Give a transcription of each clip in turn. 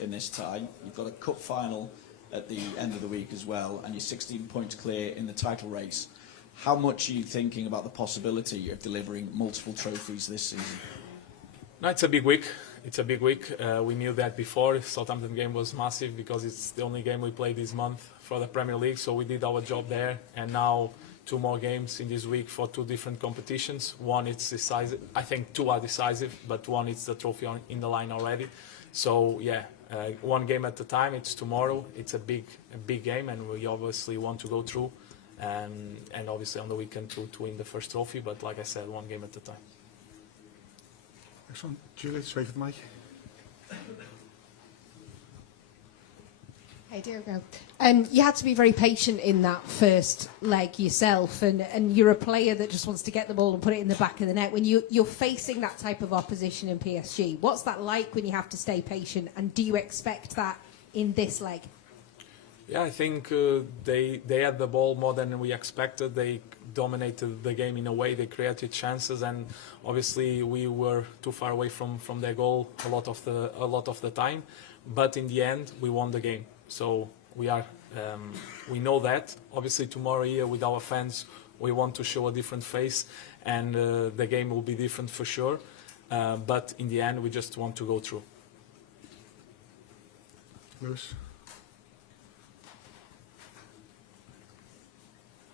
in this tie. You've got a cup final at the end of the week as well, and you're 16 points clear in the title race. How much are you thinking about the possibility of delivering multiple trophies this season? No, it's a big week. It's a big week. We knew that before. Southampton game was massive because it's the only game we played this month for the Premier League, so we did our job there. And now 2 more games in this week for 2 different competitions. One is decisive. I think 2 are decisive, but one is the trophy in the line already. So yeah, 1 game at a time. It's tomorrow. It's a big game, and we obviously want to go through, and obviously on the weekend to win the first trophy. But like I said, 1 game at a time. Excellent. Julie, straight for the mic. Hey, Diogo. You had to be very patient in that first leg yourself, and you're a player that just wants to get the ball and put it in the back of the net. When you're facing that type of opposition in PSG, what's that like when you have to stay patient, and do you expect that in this leg? Yeah, I think they had the ball more than we expected. They dominated the game in a way. They created chances, and obviously we were too far away from their goal a lot of the time. But in the end, we won the game. So we know that. Obviously tomorrow here with our fans, we want to show a different face, and the game will be different for sure. But in the end, we just want to go through. Lewis.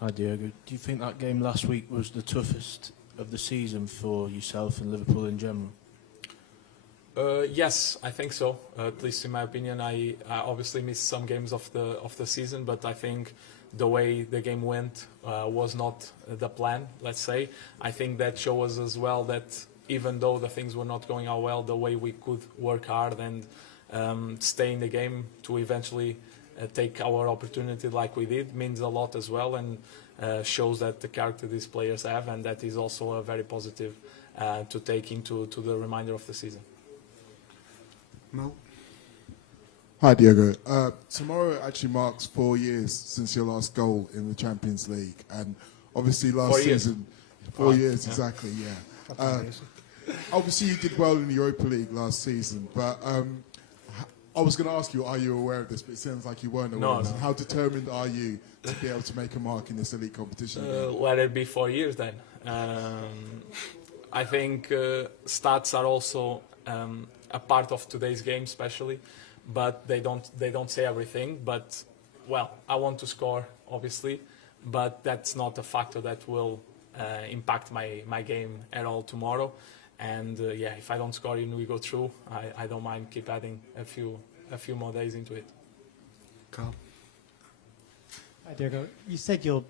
Hi Diogo, do you think that game last week was the toughest of the season for yourself and Liverpool in general? Yes, I think so. At least in my opinion, I obviously missed some games of the season, but I think the way the game went was not the plan, let's say. I think that shows us as well that even though the things were not going out well, the way we could work hard and stay in the game to eventually take our opportunity like we did means a lot as well, and shows that the character these players have, and that is also a very positive to take into the remainder of the season. Mel. Hi Diogo. Tomorrow actually marks 4 years since your last goal in the Champions League, and obviously last season, 4 years exactly, yeah. Obviously you did well in the Europa League last season, but I was going to ask you, are you aware of this? But it sounds like you weren't aware of this. How determined are you to be able to make a mark in this elite competition? Let it be 4 years then. I think stats are also a part of today's game, especially, but they don't say everything. But well, I want to score, obviously, but that's not a factor that will impact my game at all tomorrow. And yeah, if I don't score and we go through, I don't mind keep adding a few more days into it. Carl. Hi Diogo. You said you're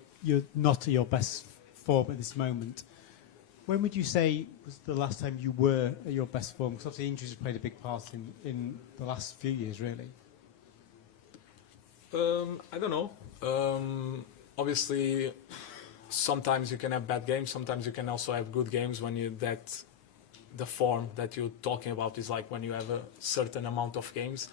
not at your best form at this moment. When would you say was the last time you were at your best form? Because obviously injuries have played a big part in the last few years, really. I don't know. Obviously, sometimes you can have bad games. Sometimes you can also have good games when the form that you're talking about is like when you have a certain amount of games.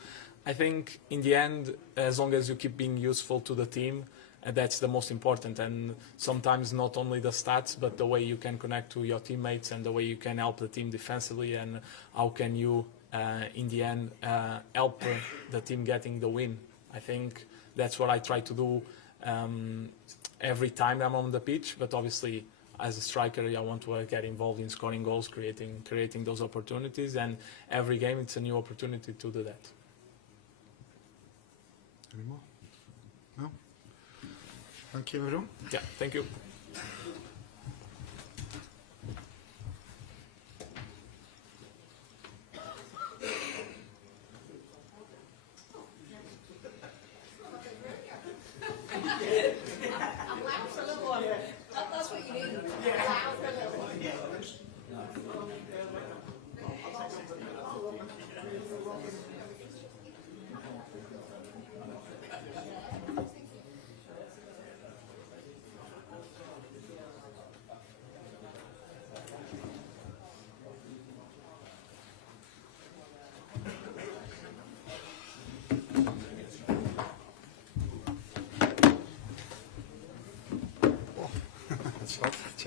I think in the end, as long as you keep being useful to the team, that's the most important. And sometimes not only the stats, but the way you can connect to your teammates and the way you can help the team defensively, and how can you, in the end, help the team getting the win. I think that's what I try to do every time I'm on the pitch, but obviously as a striker, I want to get involved in scoring goals, creating those opportunities, and every game it's a new opportunity to do that. Any more? No? Thank you, everyone. Yeah, thank you. That's what you need.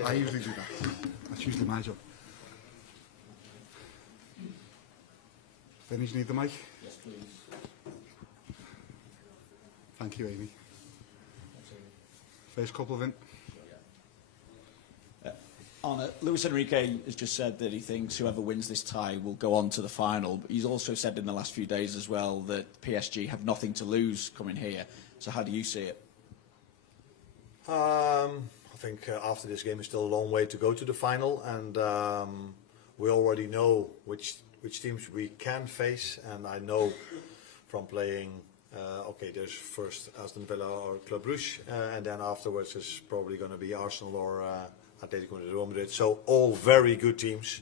I usually do that. That's usually my job. Finish, need the mic? Yes, please. Thank you, Amy. First couple of in. Arne, Luis Enrique has just said that he thinks whoever wins this tie will go on to the final. But he's also said in the last few days as well that PSG have nothing to lose coming here. So how do you see it? I think after this game is still a long way to go to the final, and we already know which teams we can face. And I know from playing, okay, there's first Aston Villa or Club Brugge, and then afterwards is probably going to be Arsenal or Atletico Madrid. So all very good teams.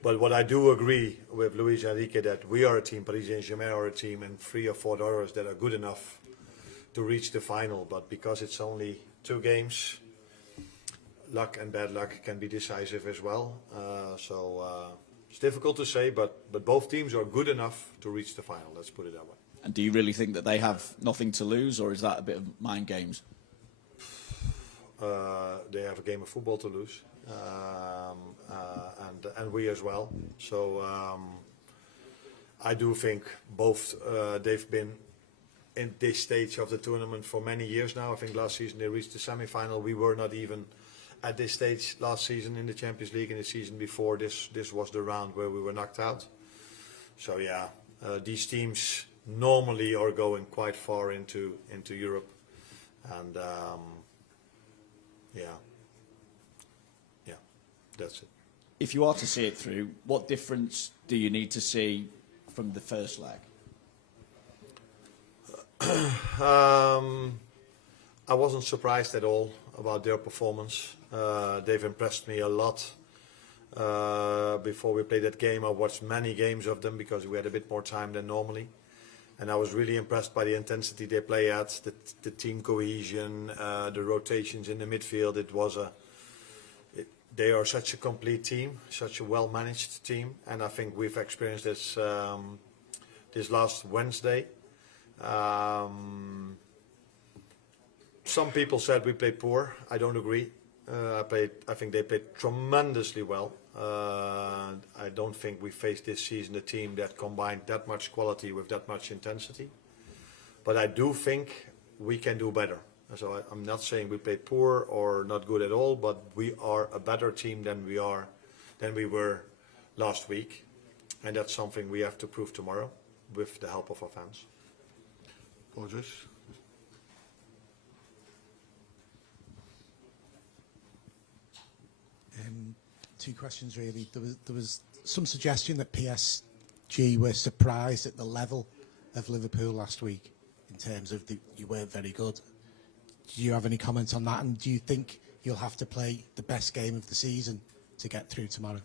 But what I do agree with Luis Enrique that we are a team, Paris Saint-Germain are a team, and 3 or 4 others that are good enough to reach the final. But because it's only 2 games, luck and bad luck can be decisive as well. It's difficult to say, but both teams are good enough to reach the final. Let's put it that way. And do you really think that they have nothing to lose, or is that a bit of mind games? They have a game of football to lose, and we as well. So I do think both they've been in this stage of the tournament for many years now. I think last season they reached the semi-final. We were not even at this stage last season in the Champions League, and the season before this was the round where we were knocked out. So yeah, these teams normally are going quite far into Europe, and yeah, that's it. If you are to see it through, what difference do you need to see from the first leg? I wasn't surprised at all about their performance. They've impressed me a lot. Before we played that game, I watched many games of them because we had a bit more time than normally. And I was really impressed by the intensity they play at, the team cohesion, the rotations in the midfield. They are such a complete team, such a well-managed team. And I think we've experienced this this last Wednesday. Some people said we played poor. I don't agree. I think they played tremendously well. I don't think we faced this season a team that combined that much quality with that much intensity. But I do think we can do better. So I'm not saying we played poor or not good at all, but we are a better team than we were last week. And that's something we have to prove tomorrow with the help of our fans. Apologies. Two questions really. There was some suggestion that PSG were surprised at the level of Liverpool last week in terms of you weren't very good. Do you have any comments on that, and do you think you'll have to play the best game of the season to get through tomorrow?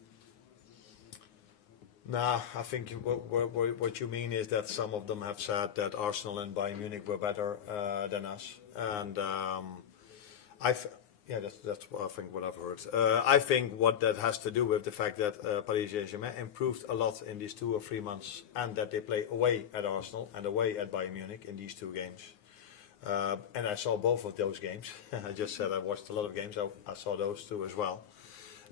Nah, I think what you mean is that some of them have said that Arsenal and Bayern Munich were better than us, and that's what I think what I've heard. I think what that has to do with the fact that Paris Saint-Germain improved a lot in these 2 or 3 months, and that they play away at Arsenal and away at Bayern Munich in these 2 games. And I saw both of those games. I just said I watched a lot of games. I saw those 2 as well.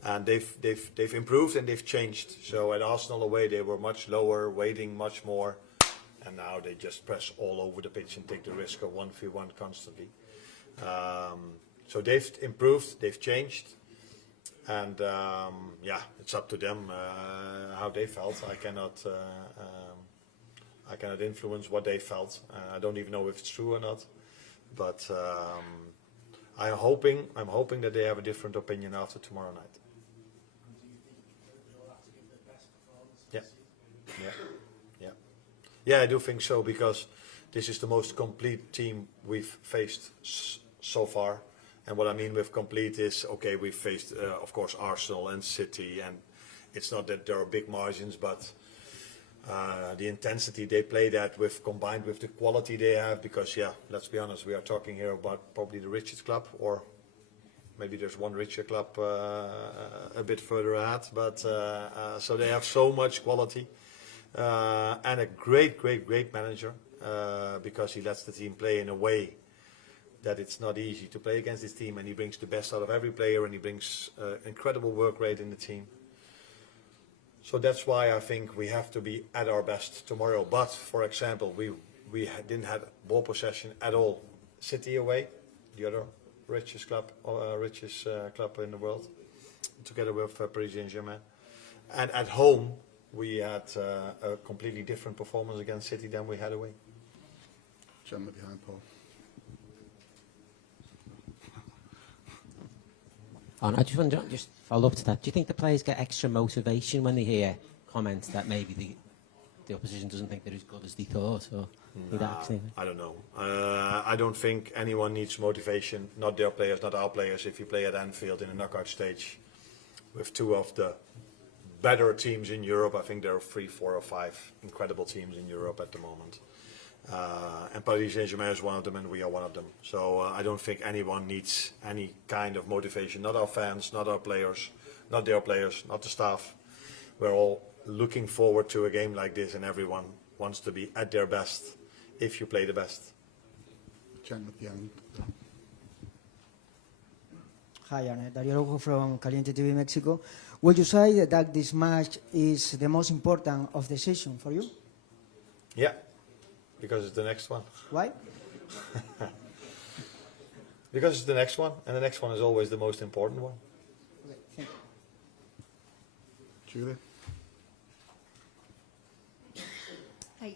And they've improved and they've changed. So at Arsenal away they were much lower, waiting much more, and now they just press all over the pitch and take the risk of 1v1 constantly. So they've improved, they've changed, and it's up to them how they felt. I cannot influence what they felt. I don't even know if it's true or not, but I'm hoping that they have a different opinion after tomorrow night. Yeah, I do think so, because this is the most complete team we've faced so far. And what I mean with complete is, okay, we've faced, of course, Arsenal and City, and it's not that there are big margins, but the intensity they play that with, combined with the quality they have, because, yeah, let's be honest, we are talking here about probably the richest club, or maybe there's one richer club a bit further ahead, but so they have so much quality, and a great manager, because he lets the team play in a way that it's not easy to play against this team, and he brings the best out of every player, and he brings incredible work rate in the team. So that's why I think we have to be at our best tomorrow. But for example, didn't have ball possession at all. City away, the other richest club in the world, together with Paris Saint-Germain. And at home, we had a completely different performance against City than we had away. Gentleman behind Paul. Arne, I just want to follow up to that. Do you think the players get extra motivation when they hear comments that maybe the opposition doesn't think they're as good as they thought? Or I don't know. I don't think anyone needs motivation. Not their players, not our players. If you play at Anfield in a knockout stage with two of the better teams in Europe, I think there are 3, 4 or 5 incredible teams in Europe at the moment. And Paris Saint-Germain is one of them, and we are one of them. So I don't think anyone needs any kind of motivation. Not our fans, not our players, not their players, not the staff. We're all looking forward to a game like this, and everyone wants to be at their best if you play the best. Gentleman behind. Hi, Arne. Dario Rojo from Caliente TV Mexico. Would you say that this match is the most important of the season for you? Yeah, because it's the next one. Why? Because it's the next one, and the next one is always the most important one. Okay, thank you. Julie.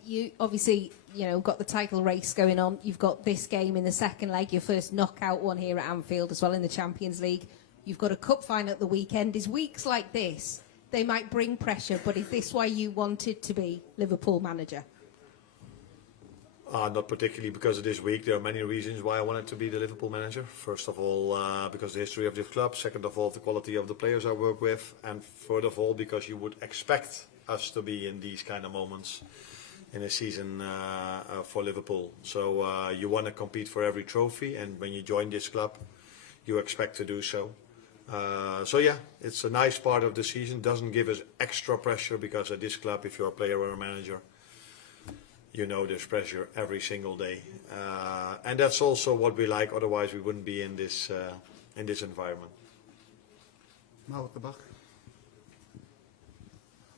You obviously, got the title race going on. You've got this game in the second leg, your first knockout one here at Anfield as well in the Champions League. You've got a cup final at the weekend. Is weeks like this, they might bring pressure, but is this why you wanted to be Liverpool manager? Not particularly because of this week. There are many reasons why I wanted to be the Liverpool manager. First of all, because of the history of this club. Second of all, the quality of the players I work with. And third of all, because you would expect us to be in these kind of moments in a season for Liverpool. So you want to compete for every trophy, and when you join this club, you expect to do so. So yeah, it's a nice part of the season. Doesn't give us extra pressure because at this club, if you're a player or a manager, you know there's pressure every single day, and that's also what we like. Otherwise, we wouldn't be in this environment. Mal at the back.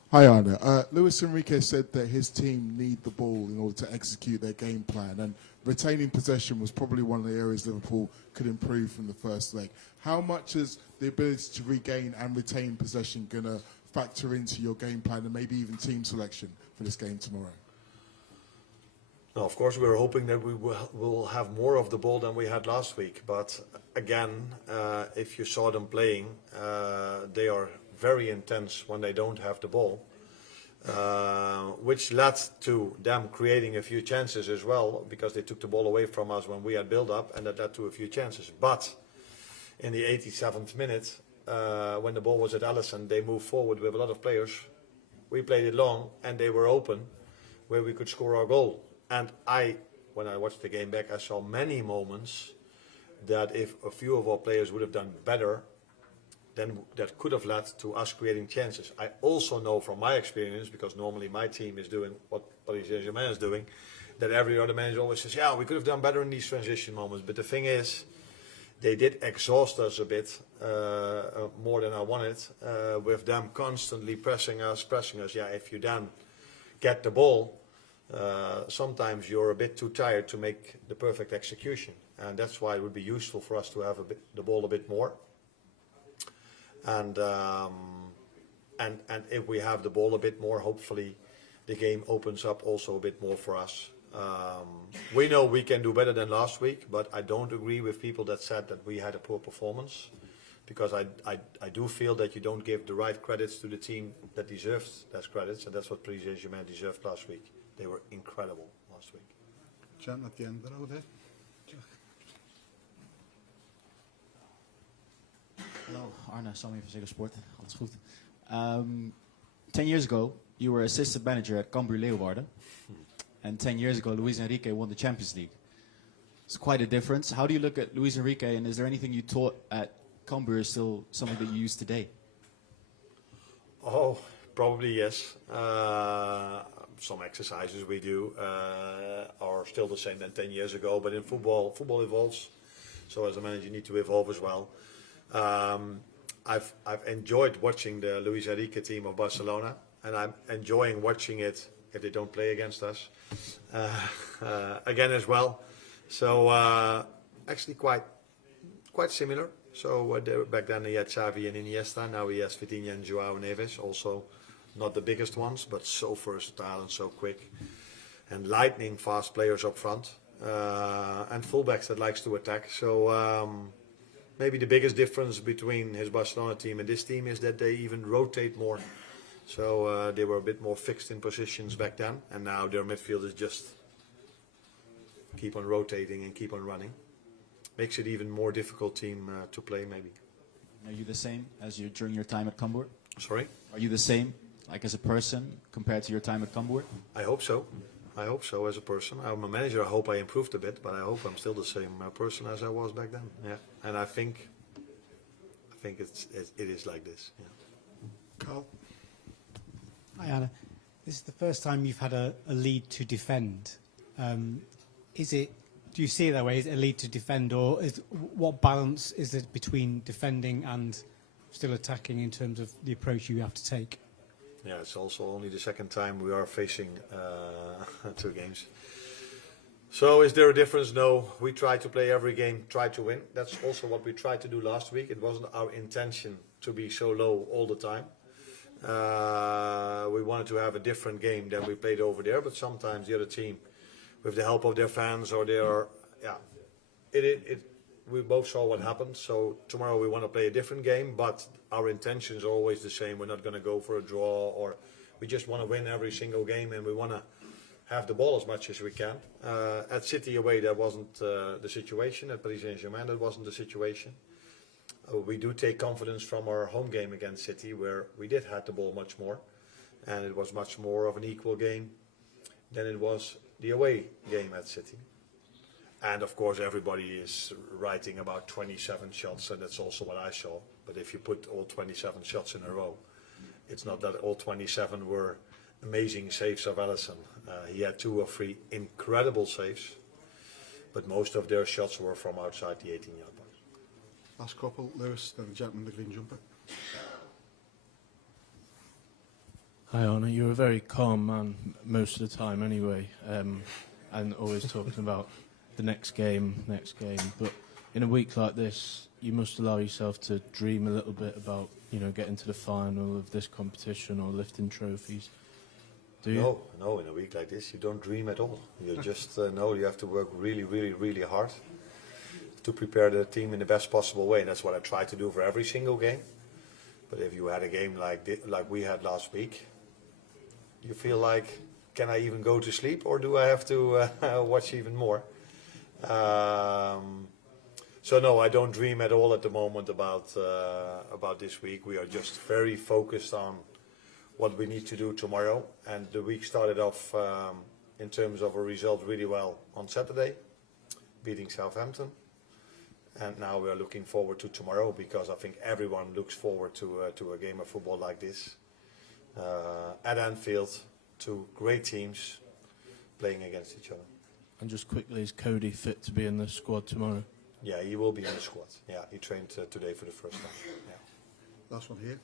Hi, Arne. Luis Enrique said that his team need the ball in order to execute their game plan, and retaining possession was probably one of the areas Liverpool could improve from the first leg. How much is the ability to regain and retain possession going to factor into your game plan and maybe even team selection for this game tomorrow? Now, of course, we're hoping that we will have more of the ball than we had last week. But again, if you saw them playing, they are very intense when they don't have the ball, which led to them creating a few chances as well, because they took the ball away from us when we had build-up, and that led to a few chances. But in the 87th minute, when the ball was at Alisson, they moved forward with a lot of players. We played it long, and they were open, where we could score our goal. And when I watched the game back, I saw many moments that if a few of our players would have done better, then that could have led to us creating chances. I also know from my experience, because normally my team is doing what Paris Saint-Germain is doing, that every other manager always says, yeah, we could have done better in these transition moments. But the thing is, they did exhaust us a bit more than I wanted, with them constantly pressing us. Yeah, if you then get the ball, sometimes you're a bit too tired to make the perfect execution. And that's why it would be useful for us to have the ball a bit more. And if we have the ball a bit more, hopefully the game opens up also a bit more for us. We know we can do better than last week, but I don't agree with people that said that we had a poor performance, because I do feel that you don't give the right credits to the team that deserves those credits, and that's what Paris Saint-Germain deserved last week. They were incredible last week. Gentleman at the end there over there. Hello, Arne Slot from Ziggo Sport. Alles goed. 10 years ago, you were assistant manager at Cambuur Leeuwarden. And 10 years ago, Luis Enrique won the Champions League. It's quite a difference. How do you look at Luis Enrique, and is there anything you taught at Cambuur still something that you use today? Oh, probably yes. Some exercises we do are still the same than 10 years ago, but in football evolves. So as a manager, you need to evolve as well. I've enjoyed watching the Luis Enrique team of Barcelona, and I'm enjoying watching it if they don't play against us. again as well. So actually quite similar. So back then he had Xavi and Iniesta. Now he has Vitinha and Joao Neves. Also not the biggest ones, but so versatile and so quick. And lightning fast players up front. And fullbacks that likes to attack. So maybe the biggest difference between his Barcelona team and this team is that they even rotate more. So they were a bit more fixed in positions back then. And now their midfield is just keep on rotating and keep on running. Makes it even more difficult team to play maybe. Are you the same as you during your time at Cambuur? Sorry? Are you the same, like as a person, compared to your time at Cambuur? I hope so. I hope so as a person. I'm a manager. I hope I improved a bit, but I hope I'm still the same person as I was back then. Yeah, and I think it is like this. Yeah. Carl? Hi, Anna. This is the first time you've had a lead to defend. Do you see it that way? Is it a lead to defend, or what balance is it between defending and still attacking in terms of the approach you have to take? Yeah, it's also only the second time we are facing 2 games. So is there a difference? No. We try to play every game, try to win. That's also what we tried to do last week. It wasn't our intention to be so low all the time. We wanted to have a different game than we played over there, but sometimes the other team, with the help of their fans or their, we both saw what happened. So tomorrow we want to play a different game, but our intentions are always the same. We're not going to go for a draw, or we just want to win every single game, and we want to have the ball as much as we can. At City away, that wasn't the situation. At Paris Saint-Germain, that wasn't the situation. We do take confidence from our home game against City, where we did have the ball much more, and it was much more of an equal game than it was the away game at City. And of course everybody is writing about 27 shots, and that's also what I saw. But if you put all 27 shots in a row, it's not that all 27 were amazing saves of Alisson. He had 2 or 3 incredible saves, but most of their shots were from outside the 18-yard box. Last couple, Lewis, then the gentleman in the green jumper. Hi, Arne. You're a very calm man most of the time anyway, and always talking about the next game. But in a week like this, you must allow yourself to dream a little bit about, getting to the final of this competition or lifting trophies. Do you? No, in a week like this, you don't dream at all. You just know you have to work really, really, really hard to prepare the team in the best possible way. And that's what I try to do for every single game. But if you had a game like we had last week, you feel like, can I even go to sleep, or do I have to watch even more? So no, I don't dream at all at the moment about this week. We are just very focused on what we need to do tomorrow. And the week started off in terms of a result really well on Saturday, beating Southampton. And now we are looking forward to tomorrow, because I think everyone looks forward to a game of football like this. At Anfield, 2 great teams playing against each other. And just quickly, is Cody fit to be in the squad tomorrow? Yeah, he will be in the squad. Yeah, he trained today for the first time. Yeah. Last one here.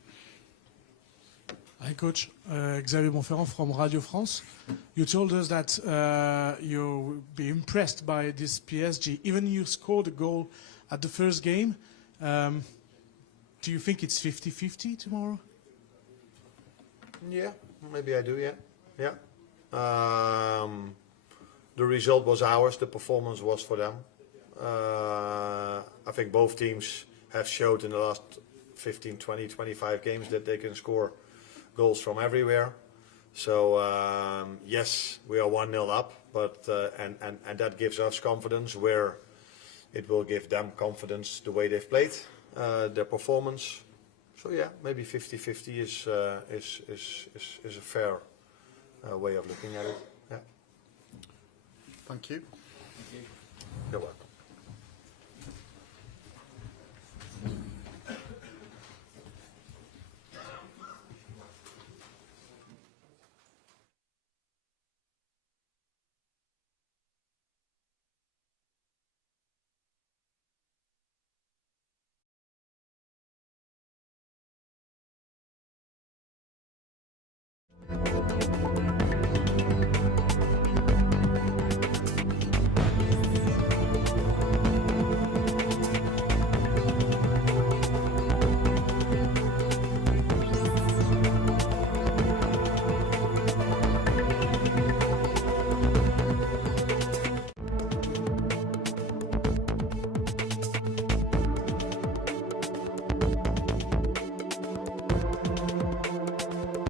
Hi, Coach. Xavier Bonferrand from Radio France. You told us that you'll be impressed by this PSG. Even you scored a goal at the first game. Do you think it's 50-50 tomorrow? Yeah, maybe I do, yeah. The result was ours, the performance was for them. I think both teams have showed in the last 15, 20, 25 games that they can score goals from everywhere. So yes, we are 1-0 up, but and that gives us confidence, where it will give them confidence the way they've played, their performance. So yeah, maybe 50-50 is a fair way of looking at it. Yeah. Thank you. You're welcome.